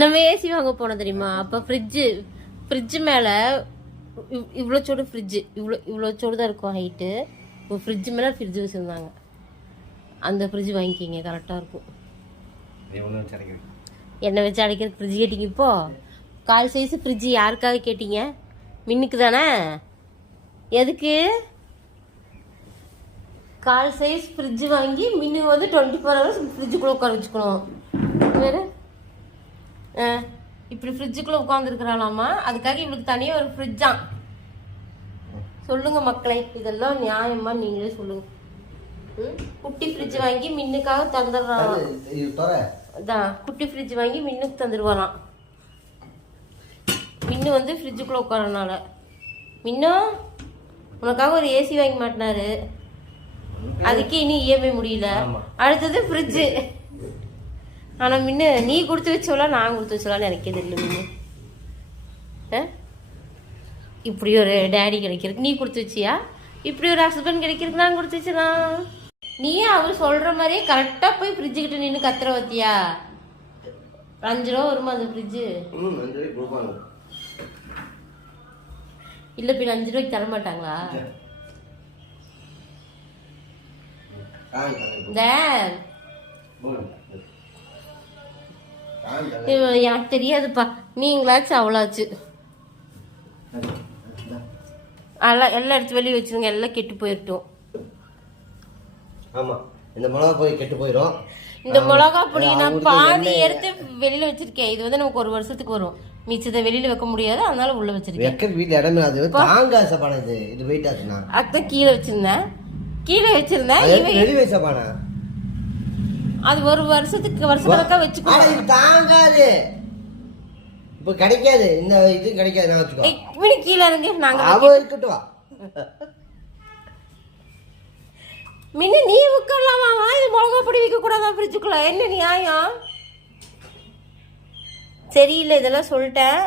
நம்ம ஏசி வாங்க போனோம் தெரியுமா? அப்போ ஃப்ரிட்ஜு மேலே இவ்வளோ சோடு ஃப்ரிட்ஜு இவ்வளோ சோடு தான் இருக்கும் ஹைட்டு. இப்போ ஃப்ரிட்ஜு மேலே ஃப்ரிட்ஜு வச்சுருந்தாங்க. அந்த ஃப்ரிட்ஜ் வாங்கிக்கிங்க, கரெக்டாக இருக்கும். என்ன வச்சு அடைக்கிறது ஃப்ரிட்ஜ் கேட்டிங்க? இப்போ கால் சைஸ் ஃப்ரிட்ஜு யாருக்காக கேட்டீங்க? மின்னுக்கு தானே? எதுக்கு? கால் சைஸ் ஃப்ரிட்ஜு வாங்கி மின்னு வந்து 24 hours ஃப்ரிட்ஜுக்குள்ளே உட்கார வச்சுக்கணும். வேறு இப்படி ஃப்ரிட்ஜுக்குள்ளே உட்காந்துருக்குறாளாமா. அதுக்காக இவளுக்கு தனியாக ஒரு ஃப்ரிட்ஜான். சொல்லுங்க மக்களே, இதெல்லாம் நியாயமா? நீங்களே சொல்லுங்க. குட்டி ஃப்ரிட்ஜ் வாங்கி மின்னுக்காக தந்துடுறான். அதான் குட்டி ஃப்ரிட்ஜ் வாங்கி மின்னுக்கு தந்துடுவாராம். மின்னு வந்து ஃப்ரிட்ஜுக்குள்ளே உட்காரனால. மின்னும் உனக்காக ஒரு ஏசி வாங்கி மாட்டினாரு. அதுக்கு இனி இஎம்ஐ முடியல. அடுத்தது ஃப்ரிட்ஜு. ஆனால் மின்னு நீ கொடுத்து வச்சோலா நான் கொடுத்து வச்சோலான்னு எனக்கே தெரியல. மின்னு இப்படி ஒரு டேடி கிடைக்கிறதுக்கு நீ கொடுத்து வச்சியா? இப்படி ஒரு ஹஸ்பண்ட் கிடைக்கிறதுக்கு நான் கொடுத்து வச்சேனா? நீயே அவர் சொல்கிற மாதிரியே கரெக்டாக போய் ஃப்ரிட்ஜுக்கிட்ட நின்று கத்துற வத்தியா? 5 ரூபா வருமா அந்த ஃப்ரிட்ஜு? இல்லை பின் 5 ரூபாய்க்கு தர மாட்டாங்களா? எனக்கு தெரியாதுப்பா, நீங்களாச்சு அவளாச்சு. எல்லாம் எடுத்து வெளியே வச்சிருங்க, எல்லாம் கெட்டு போயிட்டோம். ஆமா, இந்த மிளகா போய் கெட்டு போயிடும். இந்த மிளகா பொடி நான் பாதி எடுத்து வெளியில வச்சிருக்கேன். இது வந்து நமக்கு 1 வருஷத்துக்கு வரும். மிச்சத்தை வெளியில வைக்க முடியாது, அதனால உள்ள வச்சிருக்கேன். வீட்டுல இடமே அது தாங்க சபானா. இது வெயிட் ஆச்சுனா அதான் கீழே வச்சிருந்தேன். வெளி வச்ச பானா அது 1 வருஷத்துக்கு வச்சுக்கோ. தாங்காது, இப்ப கிடைக்காது. இந்த இது கிடைக்காது. நான் வச்சுக்கோ. கீழே இருந்து நாங்க அவ இருக்கட்டும். மின்ன நீ உட்காரலாமா? இது மிளகா பொடி வைக்க கூடாதா ஃப்ரிட்ஜுக்குள்ள? என்ன நியாயம்? சரியில்லை, இதெல்லாம் சொல்லிட்டேன்.